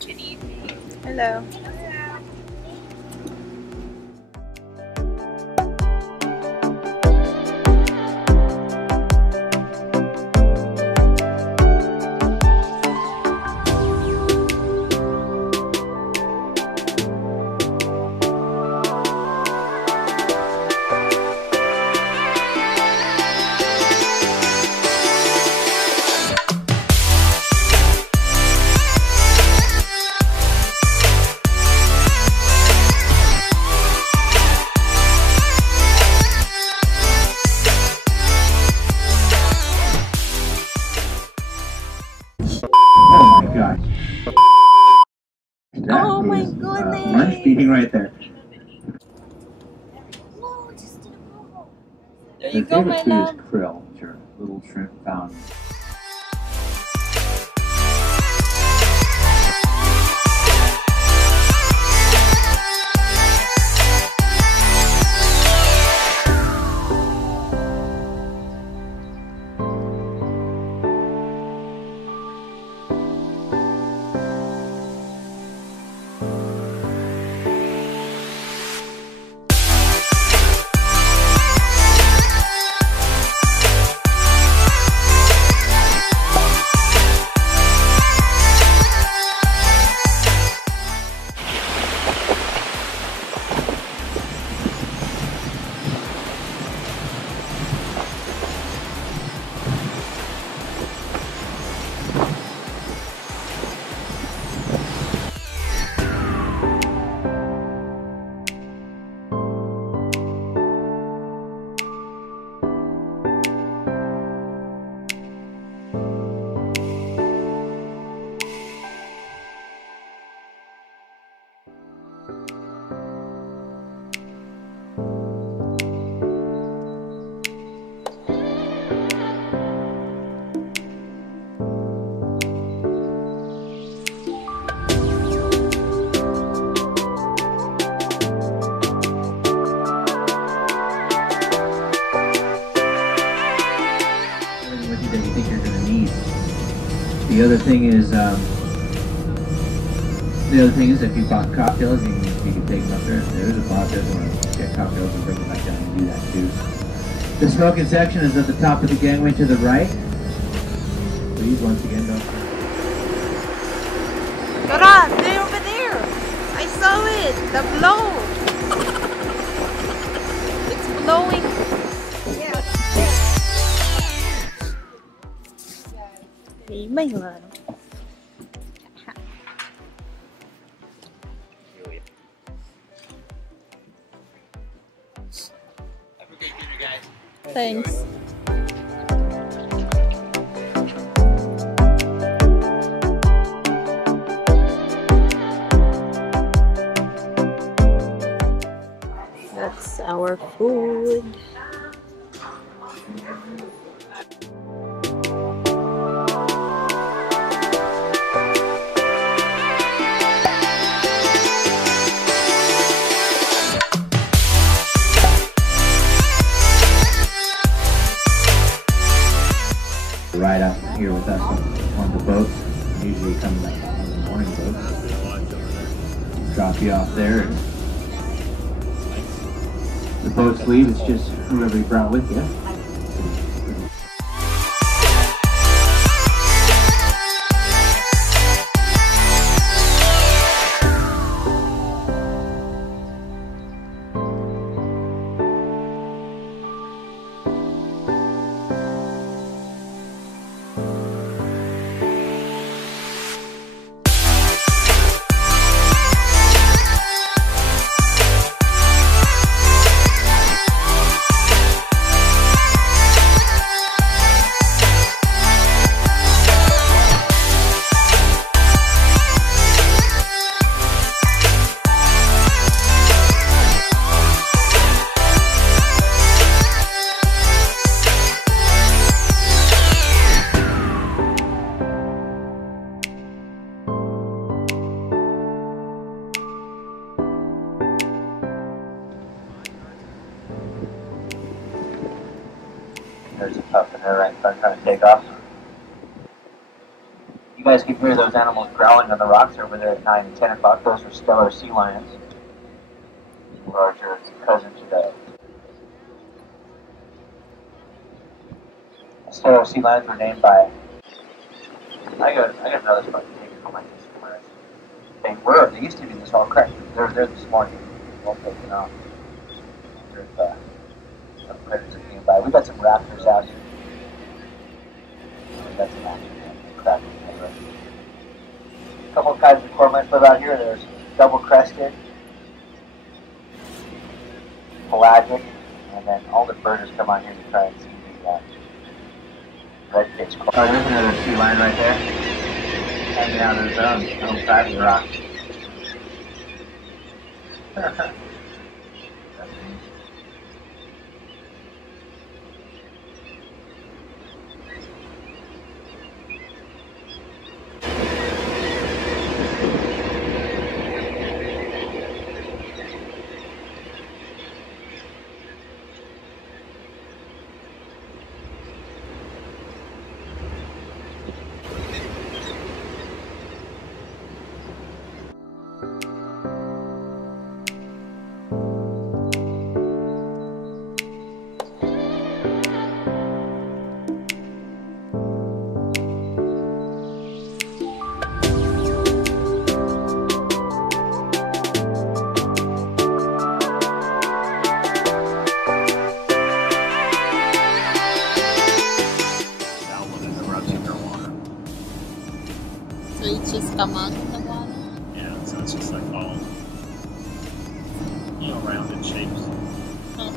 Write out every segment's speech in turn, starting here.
Good evening. Hello. Oh my gosh. That Oh my is, goodness. lunch eating right there. No, just a go. There The you go, my favorite food love. is krill, which are little shrimp found. That you think you're going to need. The other thing is, if you bought cocktails, you can take them up there. If there's a bar that doesn't want to get cocktails and bring them back down and do that too. The smoking section is at the top of the gangway to the right. Please, once again, don't. Dora, they're over there. I saw it. The blow. It's blowing. Ý mình là thanks. That's our food. Ride out here with us on the boats. Usually come like on the morning boats. Drop you off there. And the boats leave. It's just whoever you brought with you. There's a pup in there right in front trying to take off. You guys can hear those animals growling on the rocks over there at 9 and 10 o'clock. Those are stellar sea lions. Larger cousin to the stellar sea lions were named by. I got another fucking ticket for my customers. They used to do this all correct. They were there this morning. All taken off. There's some critters that came by. We got some raptors out here. That's an action. Crap. A couple of kinds of cormorants live out here. There's double crested, pelagic, and then all the birders come out here to try and see the red-faced cormorant. Oh, there's another sea lion right there, hanging out on his own side of the rock. So it's just come out of the water? Yeah, so it's just like all, rounded shapes. Huh.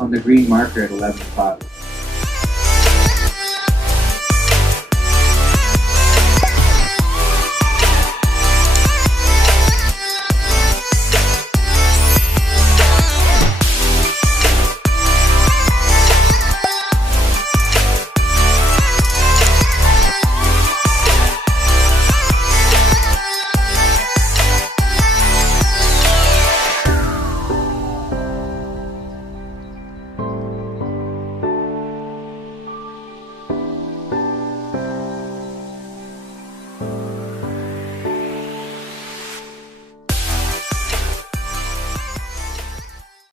On the green marker at 11 o'clock.